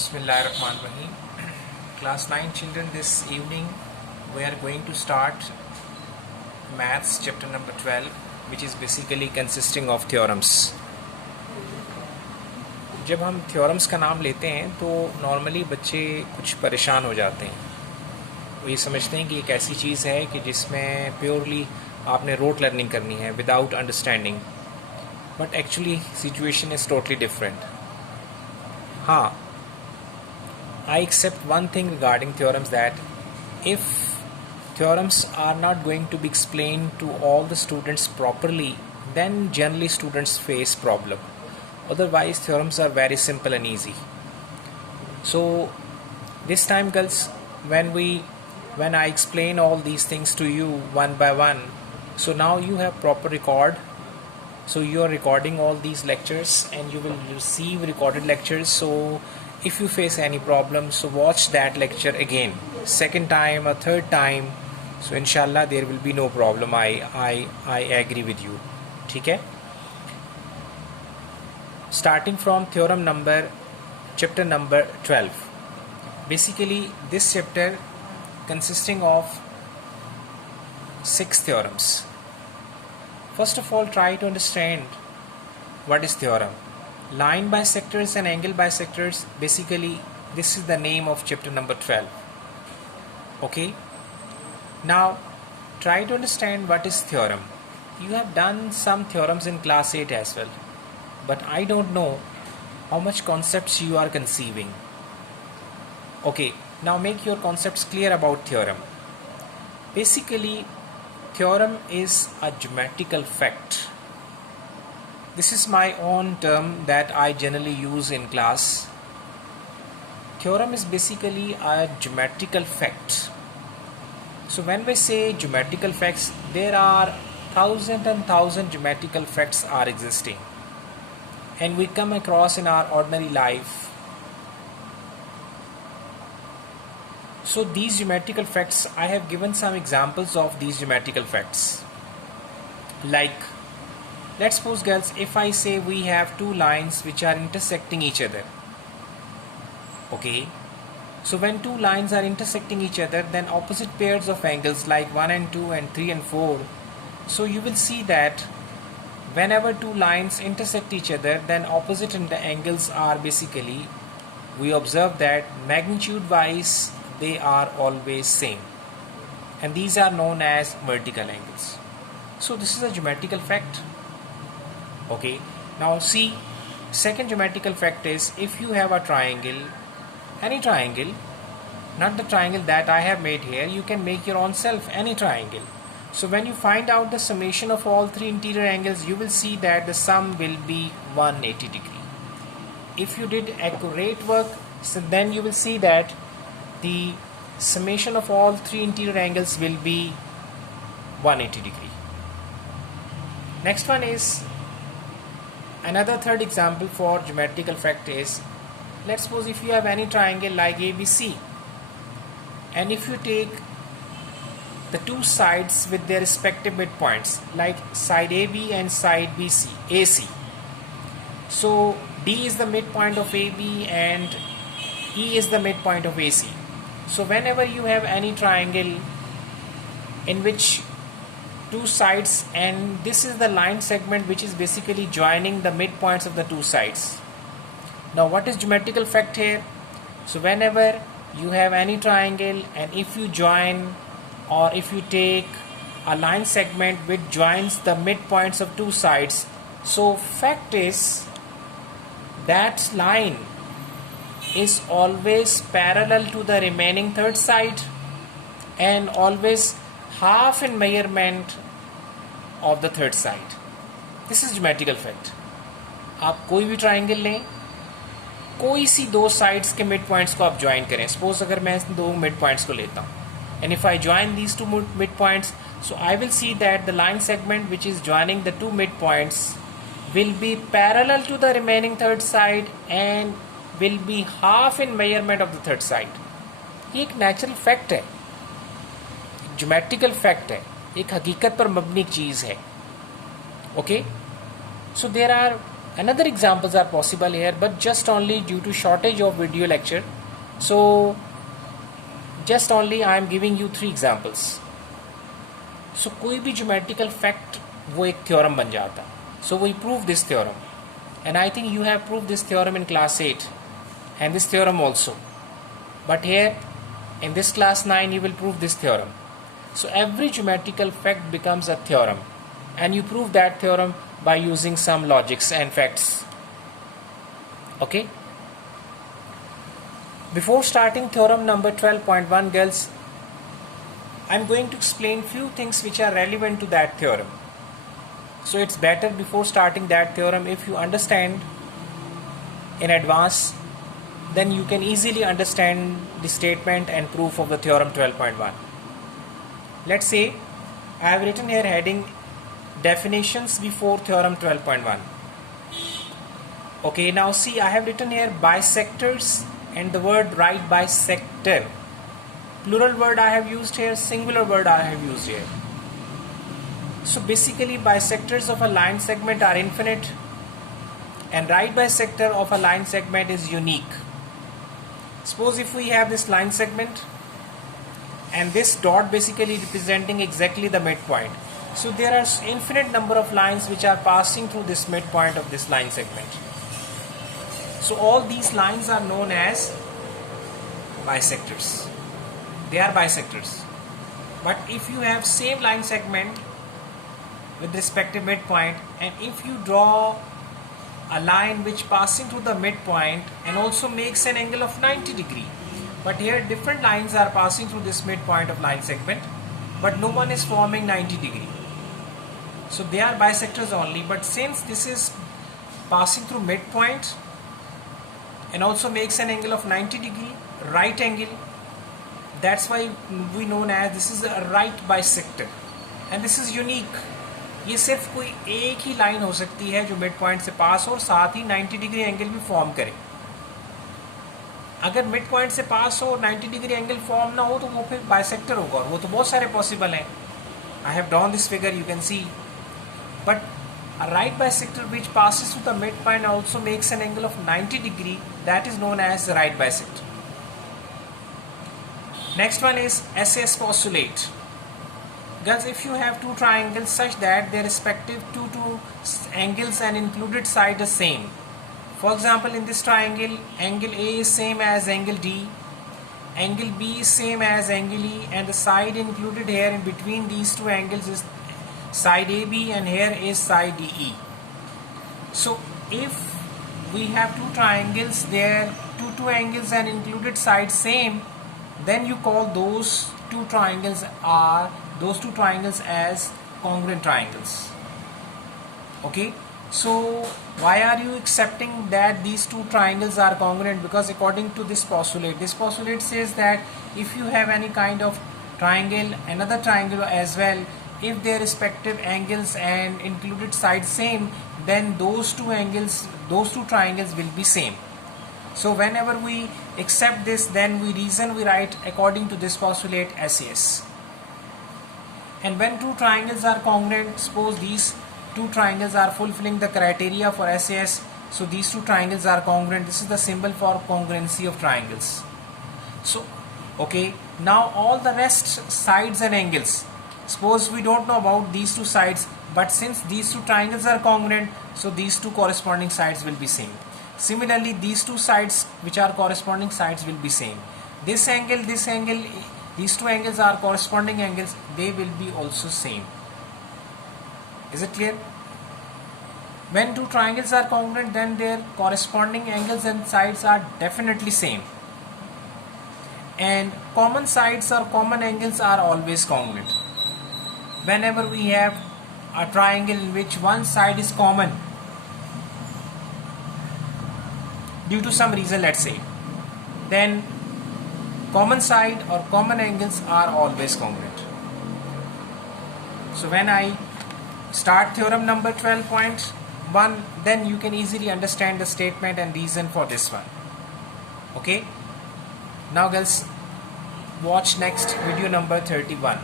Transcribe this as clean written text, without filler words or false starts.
Bismillahirrahmanirrahim. Class 9 children, this evening we are going to start maths chapter number 12, which is basically consisting of theorems. जब हम theorems का नाम लेते हैं तो नॉर्मली बच्चे कुछ परेशान हो जाते हैं. वो ये समझते हैं कि एक ऐसी चीज़ है कि जिसमें प्योरली आपने रोट लर्निंग करनी है without understanding, but actually situation is totally different. हाँ, I accept one thing regarding theorems, that if theorems are not going to be explained to all the students properly, then generally students face problem. Otherwise theorems are very simple and easy. So this time girls, when I explain all these things to you one by one, so now you have proper record. So you are recording all these lectures and you will receive recorded lectures. So if you face any problem, so watch that lecture again, second time or third time. So inshallah there will be no problem. I agree with you. ठीक है? Starting from theorem number chapter number 12. Basically this chapter consisting of 6 theorems. First of all, try to understand what is theorem. Line bisectors and angle bisectors, basically this is the name of chapter number 12. Okay, now try to understand what is theorem. You have done some theorems in class 8 as well, but I don't know how much concepts you are conceiving. Okay, now make your concepts clear about theorem. Basically theorem is a geometrical fact. This is my own term that I generally use in class. Theorem is basically a geometrical fact. So when we say geometrical facts, there are thousands and thousands geometrical facts are existing, and we come across in our ordinary life. So these geometrical facts, I have given some examples of these geometrical facts. Like, let's suppose girls, if I say we have two lines which are intersecting each other. Okay, so when two lines are intersecting each other, then opposite pairs of angles like 1 and 2 and 3 and 4. So you will see that whenever two lines intersect each other, then opposite angles are basically, we observe that magnitude wise they are always same, and these are known as vertical angles. So this is a geometrical fact. Okay, now see, second geometrical fact is, if you have a triangle, any triangle, not the triangle that I have made here, you can make your own self any triangle. So when you find out the summation of all three interior angles, you will see that the sum will be 180 degree. If you did accurate work, so then you will see that the summation of all three interior angles will be 180 degree. Next one is, another third example for geometrical fact is, let's suppose if you have any triangle like ABC, and if you take the two sides with their respective midpoints, like side AB and side BC, AC. So D is the midpoint of AB and E is the midpoint of AC. So whenever you have any triangle in which two sides, and this is the line segment which is basically joining the midpoints of the two sides. Now what is geometrical fact here? So whenever you have any triangle, and if you join, or if you take a line segment which joins the midpoints of two sides, so fact is that line is always parallel to the remaining third side and always half in measurement of the third side. This is geometrical fact. आप कोई भी triangle लें, कोई सी दो sides के mid points को आप join करें. सपोज अगर मैं दो मिड पॉइंट्स को लेता हूँ, and if I join these two midpoints, so I will see that the line segment which is joining the two midpoints will be parallel to the remaining third side and will be half in measurement of the third side. ये एक natural fact है, geometrical fact है, एक हकीकत पर मबनी चीज़ है. Okay, so there are Another examples are possible here, but just only due to shortage of video lecture, so just only I am giving you 3 examples. So कोई भी geometrical fact वो एक theorem बन जाता. So we prove this theorem, and I think you have proved this theorem in class 8 and this theorem also, but here in this class 9 you will prove this theorem. So every geometrical fact becomes a theorem, and you prove that theorem by using some logics and facts. Okay. Before starting theorem number 12.1, girls, I'm going to explain few things which are relevant to that theorem. So it's better before starting that theorem, if you understand in advance, then you can easily understand the statement and proof of the theorem 12.1. Let's say I have written here heading definitions before theorem 12.1. Okay, now see, I have written here bisectors and the word right bisector. Plural word I have used here, singular word I have used here. So basically bisectors of a line segment are infinite, and right bisector of a line segment is unique. Suppose if we have this line segment and this dot basically representing exactly the midpoint. So there are infinite number of lines which are passing through this midpoint of this line segment. So all these lines are known as bisectors. They are bisectors. But if you have same line segment with respective midpoint, and if you draw a line which passing through the midpoint and also makes an angle of 90 degree, but here different lines are passing through this midpoint of line segment, but no one is forming 90 degree. So they are bisectors only, but since this is passing through midpoint and also makes an angle of 90 degree, right angle, that's why we known as this is a right bisector, and this is unique. ये सिर्फ कोई एक ही line हो सकती है जो mid point से पास हो और साथ ही 90 डिग्री एंगल भी फॉर्म करे. अगर मिड पॉइंट से पास हो और 90 डिग्री एंगल फॉर्म ना हो तो वो फिर बाइसेक्टर होगा, और वो तो बहुत सारे पॉसिबल हैं. I have drawn this figure, you can see. But a right bisector which passes through the midpoint also makes an angle of 90 degree, that is known as the right bisector. Next one is SAS postulate. Guys, if you have two triangles such that their respective two angles and included side are same. For example, in this triangle, angle A is same as angle D, angle B is same as angle E, and the side included here in between these two angles is side AB, and here is side DE. So if we have two triangles, their two angles and included side same, then you call those two triangles as congruent triangles. Okay, so why are you accepting that these two triangles are congruent? Because according to this postulate says that if you have any kind of triangle, another triangle as well, if their respective angles and included sides same, then those two triangles will be same. So whenever we accept this, then we write according to this postulate SAS. And when two triangles are congruent, suppose these two triangles are fulfilling the criteria for SAS, so these two triangles are congruent. This is the symbol for congruency of triangles. So okay, now all the rest sides and angles, suppose we don't know about these two sides, but since these two triangles are congruent, so these two corresponding sides will be same. Similarly, these two sides which are corresponding sides will be same. This angle, these two angles are corresponding angles, they will be also same. Is it clear? When two triangles are congruent, then their corresponding angles and sides are definitely same. And common sides or common angles are always congruent. Whenever we have a triangle in which one side is common due to some reason, let's say, then common side or common angles are always congruent. So when I start theorem number 12.1, then you can easily understand the statement and reason for this one. Okay, now girls, watch next video number 31.